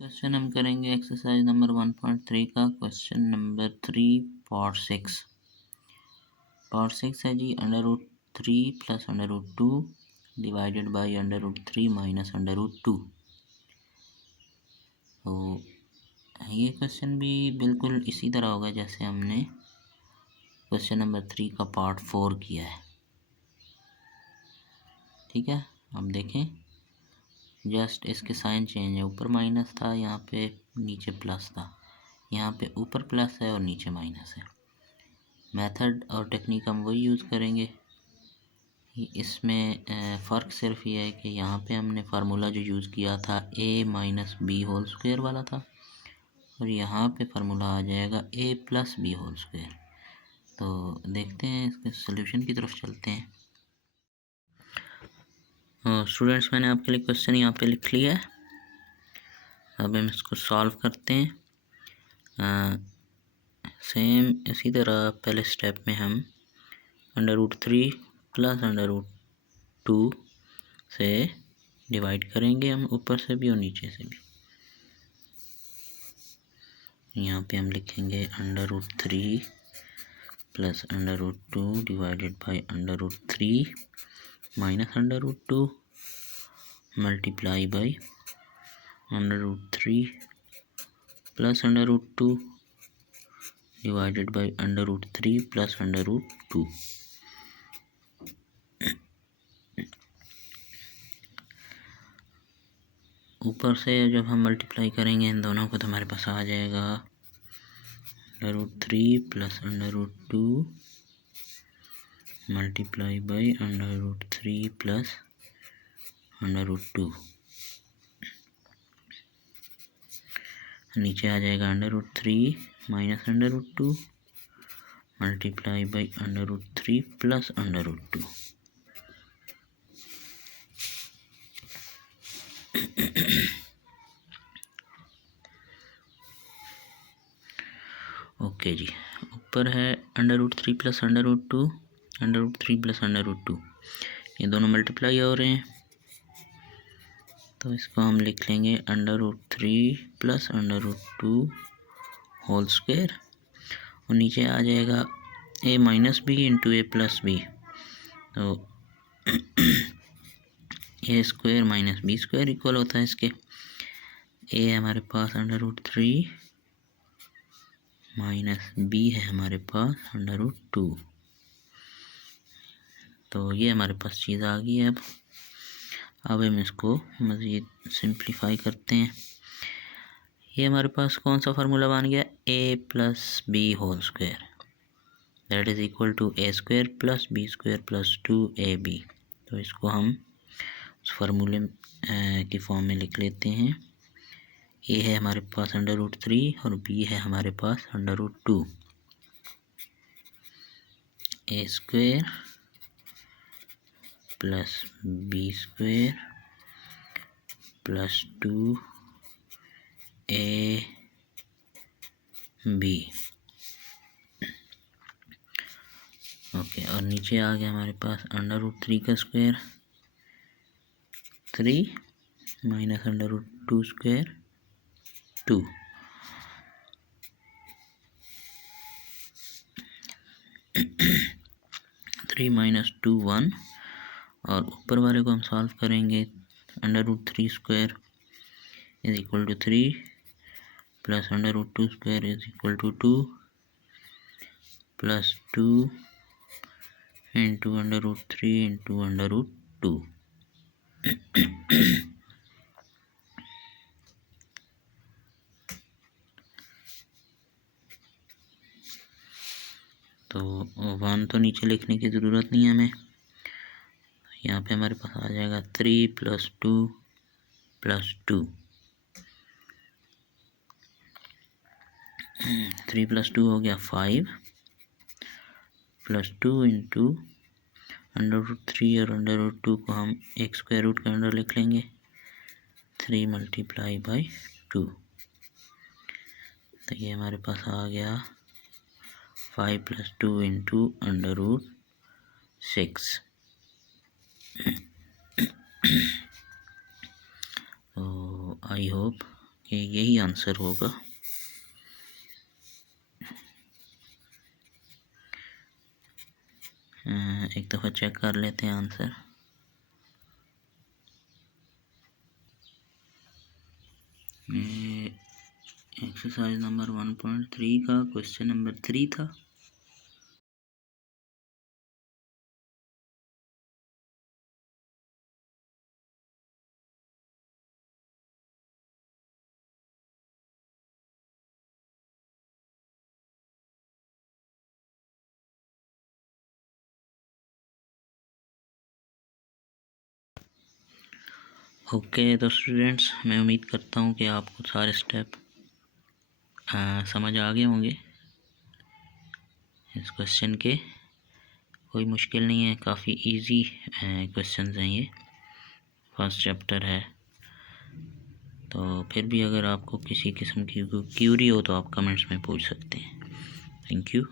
Question हम करेंगे exercise number 1.3 का क्वेश्चन नंबर 3 पार्ट 6। पार्ट 6 है जी √3 प्लस √2 डिवाइडेड बाई √3 माइनस √2। तो ये क्वेश्चन भी बिल्कुल इसी तरह होगा जैसे हमने क्वेश्चन नंबर 3 का पार्ट 4 किया है। ठीक है, अब देखें जस्ट इसके साइन चेंज है, ऊपर माइनस था, यहाँ पे नीचे प्लस था, यहाँ पे ऊपर प्लस है और नीचे माइनस है। मेथड और टेक्निक हम वही यूज़ करेंगे। इसमें फ़र्क सिर्फ ये है कि यहाँ पे हमने फार्मूला जो यूज़ किया था a minus B whole square वाला था और यहाँ पे फार्मूला आ जाएगा a plus B whole square. तो देखते हैं इसके सॉल्यूशन की तरफ चलते हैं। स्टूडेंट्स, मैंने आपके लिए क्वेश्चन यहाँ पे लिख लिया है। अब हम इसको सॉल्व करते हैं। सेम इसी तरह पहले स्टेप में हम √3 प्लस √2 से डिवाइड करेंगे, हम ऊपर से भी और नीचे से भी। यहाँ पे हम लिखेंगे √3 plus √2 divided by √3 minus √2 multiply by √3 plus √2 divided by √3 plus √2। ऊपर से जब हम मल्टीप्लाई करेंगे इन दोनों को तो हमारे पास आ जाएगा √3 प्लस √2 मल्टीप्लाई बाई √3 प्लस √2। नीचे आ जाएगा √3 minus √2 multiply by √3 plus √2। Okay जी, ऊपर है √3 प्लस √2, √3 प्लस √2, ये दोनों मल्टीप्लाई हो रहे हैं तो इसको हम लिख लेंगे √3 प्लस √2 होल स्क्वायर और नीचे आ जाएगा a minus B into A plus B. तो A square minus B square equal होता है इसके a है हमारे पास √3 माइनस बी है हमारे पास √2। तो ये हमारे पास चीज़ आ गई है। अब हम इसको मज़ीद सिंप्लीफाई करते हैं। ये हमारे पास कौन सा फार्मूला बन गया, a plus B whole square that is equal to a square plus B square plus 2ab। तो इसको हम उस फार्मूले की फॉर्म में लिख लेते हैं। a है हमारे पास √3 और b है हमारे पास √2। a square plus B square plus 2ab। Okay, और नीचे आ गया हमारे पास √3 का square 3 minus √2 square 2। Three minus 2 1 और ऊपर वाले को हम सॉल्व करेंगे। √3 square is equal to 3 plus √2 square is equal to 2 plus 2 into √3 into √2। तो 1 तो नीचे लिखने की ज़रूरत नहीं है हमें। यहाँ पे हमारे पास आ जाएगा 3 प्लस 2 प्लस 2। 3 प्लस 2 हो गया 5 प्लस 2 इंटू √3 और √2 को हम एक स्क्वायर रूट के अंदर लिख लेंगे 3 मल्टीप्लाई बाई 2। तो ये हमारे पास आ गया 5 प्लस 2 इंटू √6। तो आई होप कि यही आंसर होगा। एक दफ़ा चेक कर लेते हैं आंसर। एक्सरसाइज नंबर 1.3 का क्वेश्चन नंबर 3 था। ओके तो स्टूडेंट्स, मैं उम्मीद करता हूँ कि आपको सारे स्टेप समझ आ गए होंगे इस क्वेश्चन के। कोई मुश्किल नहीं है, काफ़ी इजी क्वेश्चंस हैं ये, फर्स्ट चैप्टर है। तो फिर भी अगर आपको किसी किस्म की क्यूरी हो तो आप कमेंट्स में पूछ सकते हैं। Thank you.